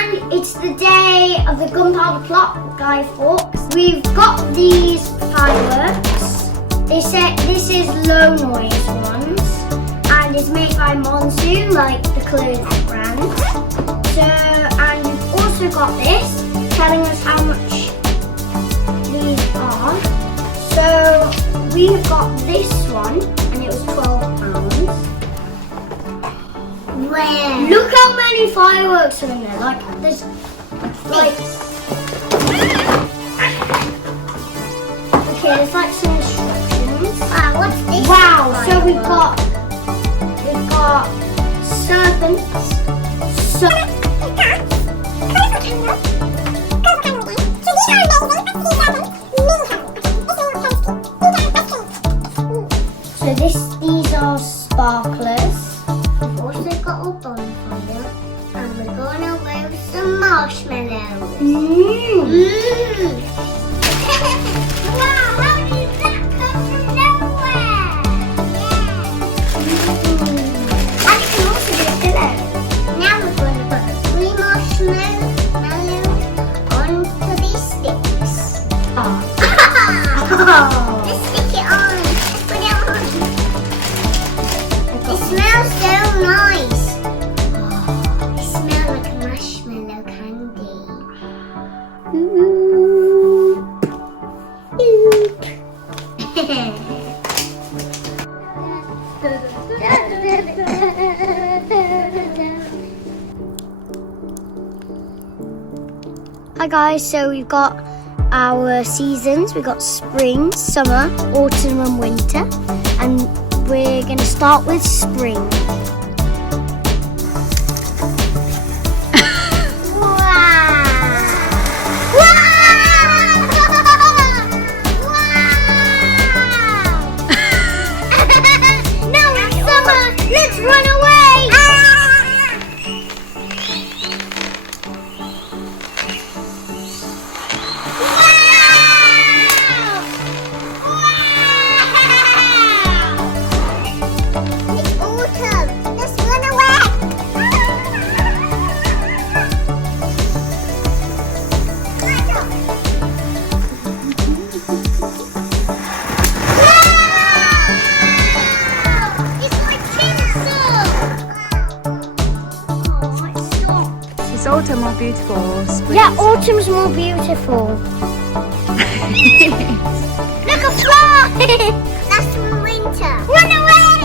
And it's the day of the gunpowder plot, Guy Fawkes. We've got these fireworks. They say this is low noise ones, and it's made by Monsoon, like the clothing brand. So, and we've also got this telling us how much these are. So we've got this one, and it was £12. Wow. Look how many fireworks are in there. Like there's like okay, there's like some instructions. Wow, what's this? Wow, so firework? we've got serpents. So these are sparklers. We've also got a bonfire, and we're gonna roast some marshmallows. Wow, how did that come from nowhere? Yeah. And you can also do a pillow. Now we're going to put 3 marshmallows onto these sticks. Let's stick it on. Let's put it on. It smells so nice. It smells like marshmallow candy. Hi guys, so we've got our seasons. We've got spring, summer, autumn and winter. And we're going to start with spring. Now it's summer. Let's run away. It's autumn. Let's run away. It's like tinsel. Oh, it stopped. Is autumn more beautiful or spring? Yeah, autumn's more beautiful. Look, a fly. That's winter. Run away.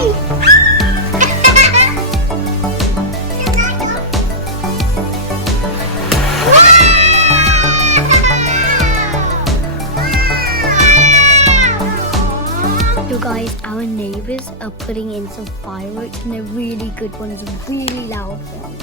So guys, our neighbours are putting in some fireworks and they're really good ones and really loud ones.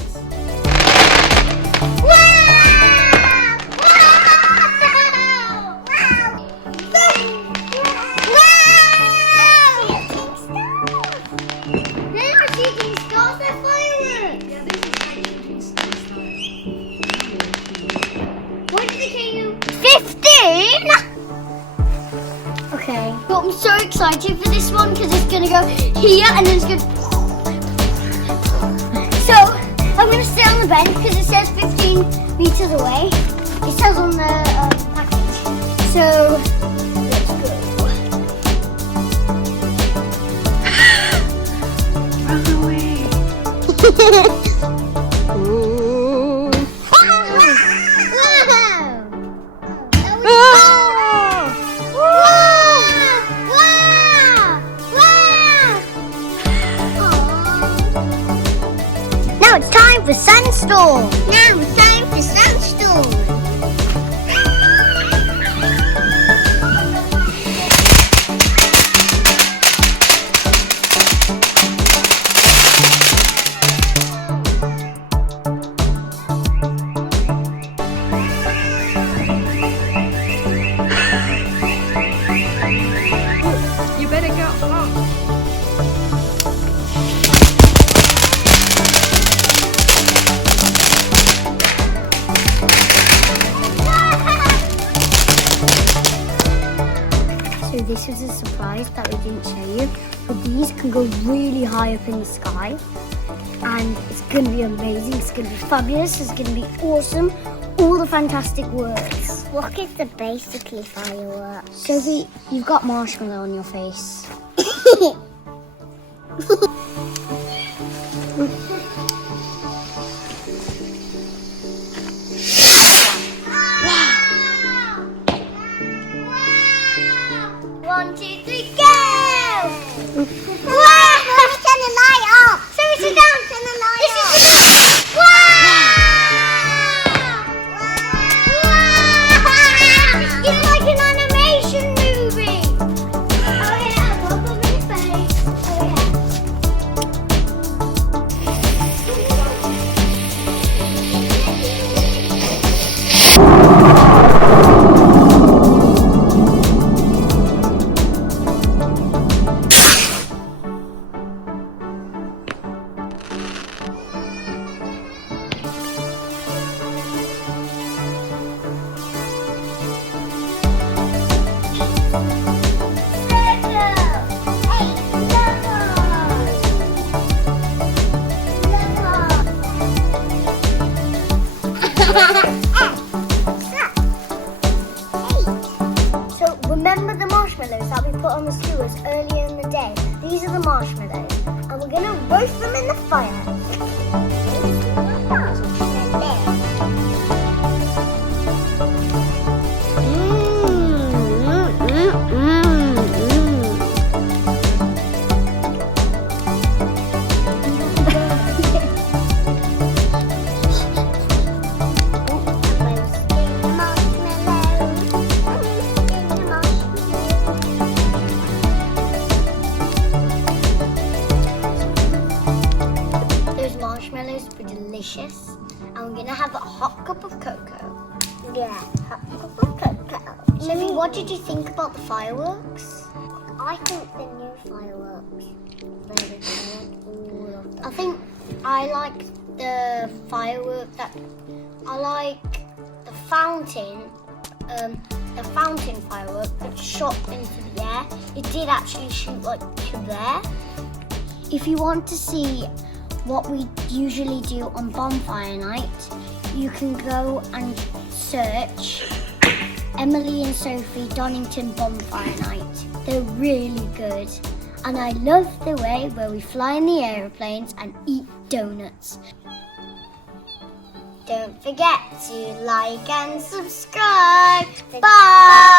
Okay. But I'm so excited for this one because it's going to go here and then it's going to... So, I'm going to sit on the bench because it says 15 meters away. It says on the package. So, let's go. Run away. Now it's time for Sandstorm. Now it's time for Sandstorm. You better go home. So this is a surprise that we didn't show you. But these can go really high up in the sky. and it's going to be amazing. It's going to be fabulous. It's going to be awesome. All the fantastic words. What is the basically fireworks? Sophie, you've got marshmallow on your face. One, two, three, go! Wow! Let me turn the light off. So we sit down. Turn the light off. Wow! Wow! It's like an animation movie. Oh yeah, look at my face. Oh yeah. So remember the marshmallows that we put on the skewers earlier in the day? These are the marshmallows, and we're going to roast them in the fire. Those marshmallows were delicious, and we're going to have a hot cup of cocoa. Yeah, hot cup of cocoa. Sophie, what did you think about the fireworks? I think the new fireworks very good. All of them. I think I like the firework that I like the fountain firework that shot into the air. It did actually shoot like to there. If you want to see what we usually do on bonfire night, you can go and search Emily and Sophie Donington bonfire night. They're really good. And I love the way where we fly in the aeroplanes and eat donuts. Don't forget to like and subscribe. Bye!